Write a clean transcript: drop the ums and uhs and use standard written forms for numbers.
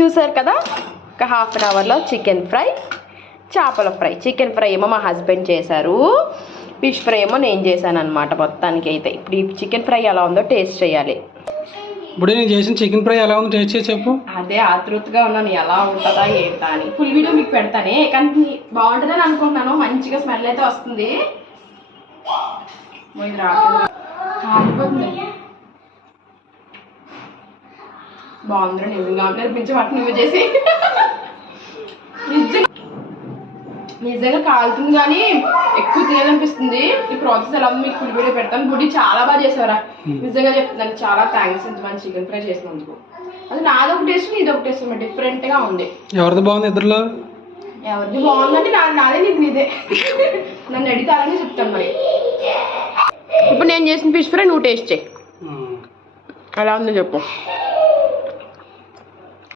చూసారు కదా, ఒక హాఫ్ అన్ అవర్లో చికెన్ ఫ్రై, చేపల ఫ్రై. చికెన్ ఫ్రై ఏమో మా హస్బెండ్ చేశారు, ఫిష్ ఫ్రై ఏమో నేను చేశాను అనమాట. మొత్తానికి అయితే ఇప్పుడు ఈ చికెన్ ఫ్రై ఎలా ఉందో టేస్ట్ చేయాలి. ఇప్పుడు నేను చేసిన చికెన్ ఫ్రై ఎలా ఉందో టేస్ట్ చేసి చెప్పు. అదే ఆతృతగా ఉన్నాను, ఎలా ఉంటుందా ఏంటా అని. ఫుల్ వీడియో మీకు పెడతానే, కానీ బాగుంటుందని అనుకుంటున్నాను. మంచిగా స్మెల్ అయితే వస్తుంది. బాగుంది నిజంగా. నేర్పించి వాటిని నువ్వు చేసి నిజంగా కాలుతుంది, కానీ ఎక్కువ తినేదనిపిస్తుంది. ఈ ప్రాసెస్ ఎలా ఉంది మీకు ఫుల్ వీడియో పెడతాను. గుడి చాలా బాగా చేసారా, నిజంగా చెప్తున్నాను. చాలా థ్యాంక్స్ ఇంత మంచి చికెన్ ఫ్రై చేసినందుకు. అది నాది ఒక టేస్ట్, ఇది ఒక టేస్ట్, డిఫరెంట్ గా ఉంది. ఎవరిది బాగుంది ఇద్దరులో? ఎవరిది బాగుందంటే నాదే నీదే. నన్ను అడిగితారని చెప్తాను. మరి ఇప్పుడు నేను చేసిన ఫిష్ ఫ్రై నువ్వు టేస్ట్ చేయి, ఎలా ఉందో చెప్పు.